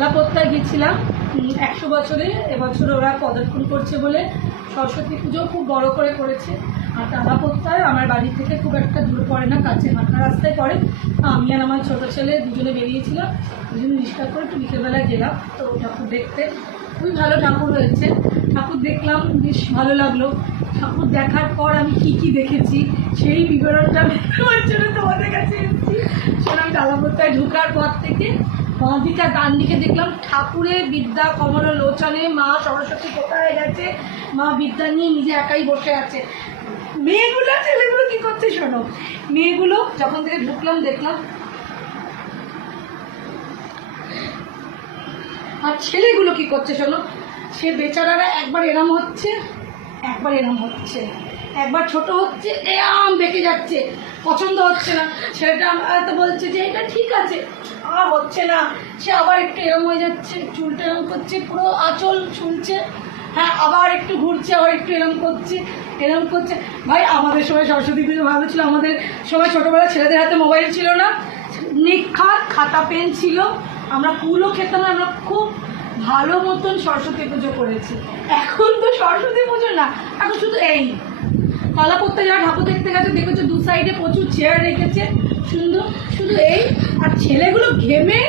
তালাপত্তায় গিয়েছিলাম 100 বছরে, এবছর ওরা পদার্পণ করছে বলে সরস্বতী পুজো খুব বড় করে করেছে। আর তালাপত্তায় আমার বাড়ি থেকে খুব একটা দূর পড়ে না, কাছে হাঁটা রাস্তায় পড়ে। আমি আর আমার ছোটো ছেলে দুজনে বেরিয়েছিলাম, দুজনে রিক্সা করে একটু বিকেলবেলায় গেলাম। তো ঠাকুর দেখতে খুবই ভালো ঠাকুর হয়েছে, ঠাকুর দেখলাম, বেশ ভালো লাগলো। ঠাকুর দেখার পর আমি কি দেখেছি সেই বিবরণটা আমি তোমার জন্য তোমাদের কাছে এসেছি। সেটা আমি তালাপত্তায় ঢোকার পর থেকে বাঁ দিকে ডান দিকে দেখলাম ঠাকুরের বিদ্যা কমল লোচনে, মা সরস্বতী কোথায় গেছে, মা বিদ্যা নিয়ে নিজে একাই বসে আছে। মেয়েগুলো ছেলেগুলো কি করছে শোনো, মেয়েগুলো যখন থেকে ঢুকলাম দেখলাম, আর ছেলেগুলো কি করছে শোনো, সে বেচারারা একবার এরম হচ্ছে, একবার এরম হচ্ছে, একবার ছোট হচ্ছে, এরম বেঁকে যাচ্ছে, পছন্দ হচ্ছে না। ছেলেটা তো বলছে যে এটা ঠিক আছে, আর হচ্ছে না, সে আবার একটু এরম হয়ে যাচ্ছে, চুলটা এরম করছে, পুরো আঁচল ছুলছে, হ্যাঁ আবার একটু ঘুরছে, আবার একটু এরম করছে, এরম করছে। ভাই আমাদের সময় সরস্বতী পুজো ভালো ছিল, আমাদের সময় ছোটোবেলা ছেলেদের হাতে মোবাইল ছিল না, নিখাত খাতা পেন ছিল, আমরা কুলও খেতাম, আমরা খুব ভালো মতন সরস্বতী পুজো করেছি। এখন তো সরস্বতী পুজো না, এখন শুধু এই তালাপত্তা যারা ঠাকুর দেখতে গেছে দেখেছো দু সাইডে প্রচুর চেয়ার রেখেছে সুন্দর, শুধু এই। আর ছেলেগুলো ঘেমে